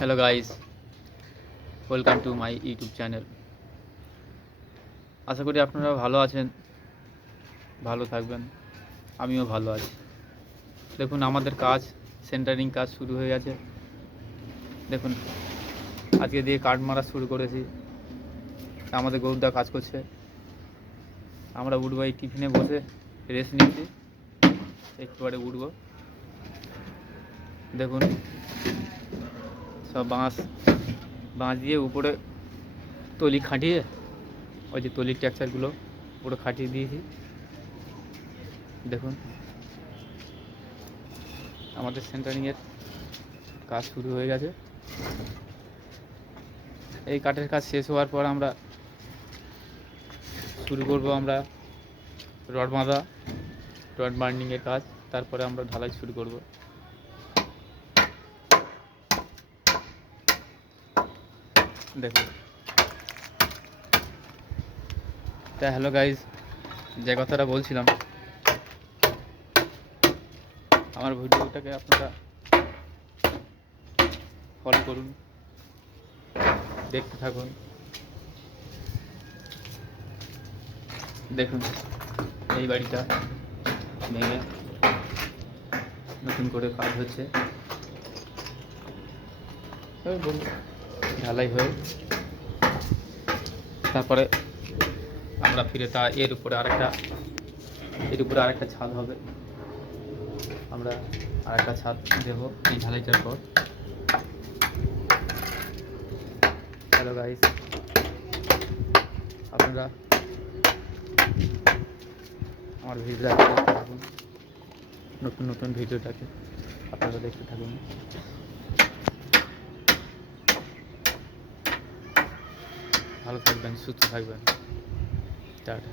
Hello guys, welcome to my YouTube channel. আশা করি আপনারা ভালো আছেন, ভালো থাকবেন। আমিও ভালো আছি। দেখুন আমাদের কাজ, সেন্টারিং কাজ শুরু হয়ে গেছে। দেখুন আজকে দিয়ে কাঠ মারা শুরু করেছি। আমাদের গরুদা কাজ করছে, আমরা উঠবো। এই টিফিনে বসে রেস্ট নিচ্ছি, একটু পরে উঠবো। দেখুন সব বাঁশ দিয়ে উপরে তলি খাটিয়ে, ওই যে তলির টেক্সচারগুলো পুরো খাটিয়ে দিয়েছি। দেখুন আমাদের সেন্টারিংয়ের কাজ শুরু হয়ে গেছে। এই কাঠের কাজ শেষ হওয়ার পর আমরা শুরু করব রড বাঁধা, রড বার্নিংয়ের কাজ। তারপরে আমরা ঢালাই শুরু করব। দেখুন তা হ্যালো গাইজ, যে কথাটা বলছিলাম, আমার ভিডিওটাকে আপনারা ফলো করুন, দেখতে থাকুন। দেখুন এই বাড়িটা ভেঙে নতুন করে কাজ হচ্ছে, ঢালাই হয়ে তারপরে আমরা ফিরে এর উপরে আরেকটা ছাদ হবে। আমরা আরেকটা ছাদ দেব এই ঢালাইটার পর। হ্যালো গাইস, আপনারা আমার ভিডিওটা দেখতে থাকুন, নতুন ভিডিওটাকে আপনারা দেখতে থাকুন। ভালো থাকবেন, সুস্থ থাকবেন। টাটা।